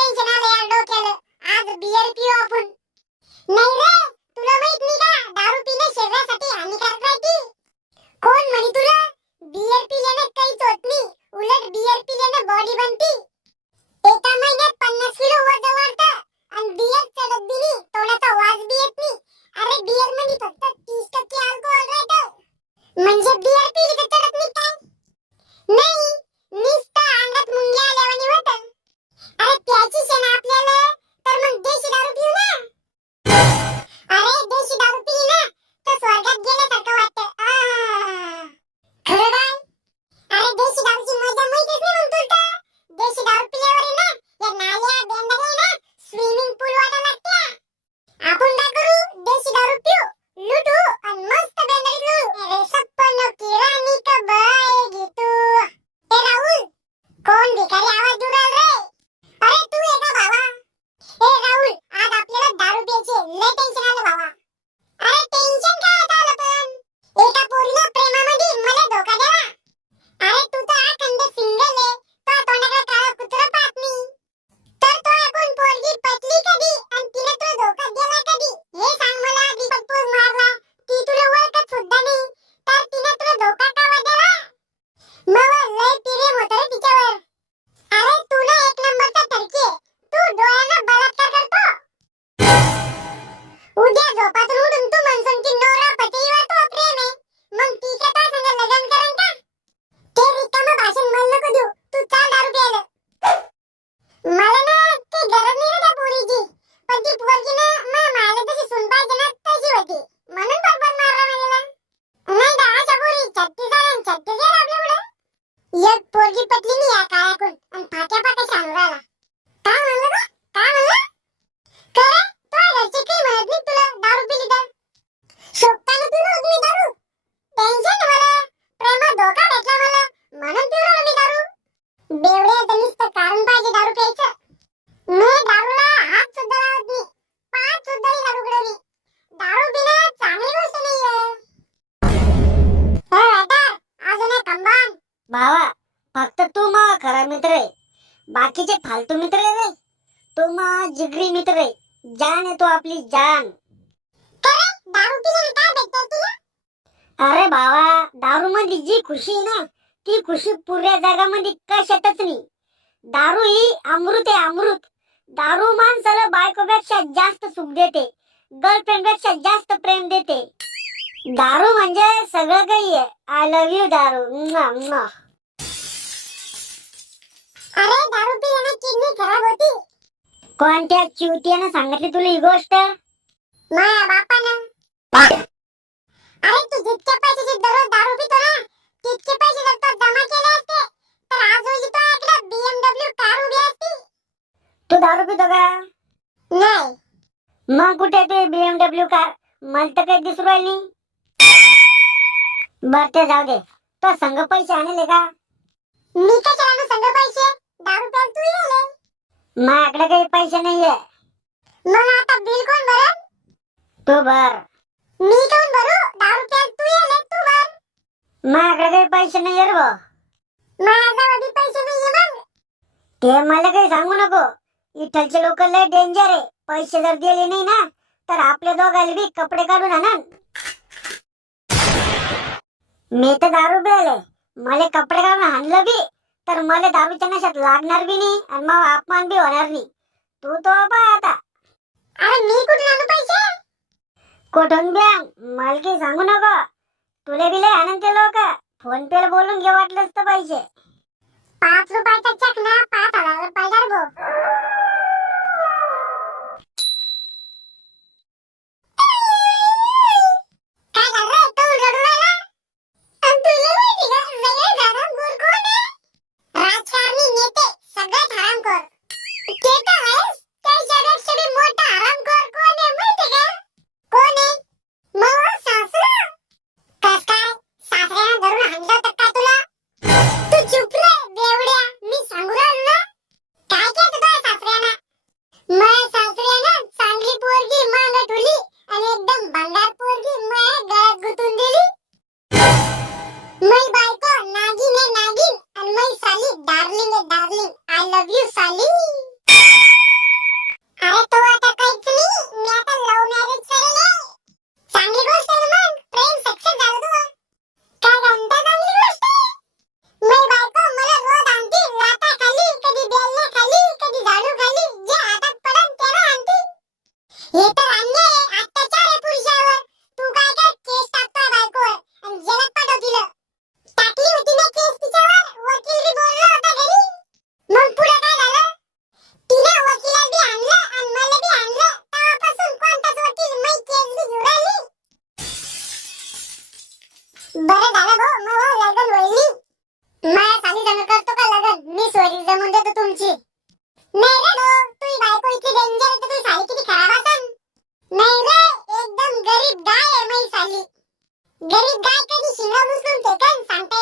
Tension आलं यार डोक्याला. आज बियर पिऊ आपण नाही रे तुला माहीत नाही का दारू पिणे शरीरासाठी हानिकारक राहते कोण म्हणे तुला? बियर पिल्याने काहीच होत नाही. उलट बियर पिल्याने बॉडी बनते. एका महिन्यात पन्नास किलो वजन वाढतं. आणि बियर चढत दिली तोंडाचा वास बी येत नाही. अरे बियरमध्ये म्हणजे फक्त तीस टक्के अल्कोहोल राहतं. म्हणजे बियर उद्या झोपातून उठून तू म्हणशील की नवरा पतीवर तो प्रेम आहे. मग ती का काय संग लग्न करण का? ते रिकामं भाषण मला नको देऊ. तू चाल दारू प्यायला. मला ना ते गरज नाही रे त्या पोरीची. पण ती पोरगी ना मा- मायला तशी सुन पाहिजे ना तशी होती. म्हणून बरोबर मारला मला नाही का अशा पोरी छत्तीस आणि छत्तीस आपल्या पुढे एक पोरगी पटली नाही या काळाकून आणि फाट्या फाट्या सांगू राहिला काय म्हणलं गं? काय म्हणलं खरं तुझ्या घरचे काही म्हणत नाही तुला दारू पिली तर शोकताना पिऊ रोज मी दारू टेन्शन मला प्रेमात धोका भेटला मला म्हणून पिऊ राहिलो मी दारू बेवड्या नुसतं कारण पाहिजे दारू प्यायचं मी दारूला हात सुद्धा लावत नाही पाच सुद्धा नाही दारू कडे दारू पिणं चांगली गोष्ट नाहीये हो बेटा अजून एक कंबान भावा फक्त तू मग खरा मित्र आहे बाकीचे फालतू मित्र रे तू मग जिगरी मित्र आहे. जान आहे तो आपली जान. अरे भावा दारू मध्ये जी खुशी आहे ना ती खुशी पुऱ्या जगामध्ये कशातच नाही. दारू ही अमृत आहे अमृत. दारू माणसाला बायकोपेक्षा जास्त सुख देते. गर्लफ्रेंडपेक्षा जास्त प्रेम देते. दारू म्हणजे सगळं काही आहे. आय लव्ह यू दारू. म्वा, म्वा. अरे दारू पिल्याने किडनी खराब होती. कोणत्या चिवट्यानं सांगितली तुला ही गोष्ट? माया बापानं. अरे तू जितके पैशाचे दररोज दारू पितो ना तितके पैसे जर तो जमा केले असते तर आज रोजी तो इकडे BMW कार उभी असती. तू दारू पितो का? नाही. मग कुठे ते बीएमडब्ल्यू कार? मला तर काही दिसू राहिली बर ते जाऊ दे. तो संघ पैसे आणले का? मी कशाला आणू संग पैसे? दारू तू माझ्याकडे काही पैसे नाहीये. मग आता बिल कोण भरल? तू भर. मी कोण भरू? दारू तू गेले तू भर. माझ्याकडे काही पैसे नाहीये रे भाऊ. माझ्याजवळ बी पैसे नाहीये मग. ते मला काही सांगू नको. इथलचे लोक लय डेंजर आहे. पैसे जर दिले नाही ना तर आपल्या दोघाला बी कपडे काढून आणन मी तर दारू प्यायले. मला कपडे काढून आणलं बी. तर मला दारूच्या नशात लागणार बी नाही आणि मग अपमान बी होणार नाही. तू तो पाय आता. अरे मी कुठून आणू पैसे? कुठून बी आण. मला काही सांगू नको. तुला बी लय आनंद लोक. फोन पे बोलून घे वाटलंच तर पैसे. पाच रुपयाचा चक ना. पाच हजार रुपये लव्ह यू साली अरे तो आता काहीच नाही. मी आता लव्ह मॅरेज करेल. चांगली गोष्ट आहे मग. प्रेम सक्सेस झालं तुझं काय गंदा चांगली गोष्ट मी बायको मला रोज आणते. लाटा खाली कधी बेलने खाली कधी झाडू खाली. जे हातात पडन त्याला आणते. हे तर दोघी जण करतो का मी तुमची. नाही रे नो तुझी डेंजर आहे तुझी साली किती खराब रे एकदम गरीब गाय आहे साली गरीब गाय कधी शिंगा मुसलून फेकन? सांगता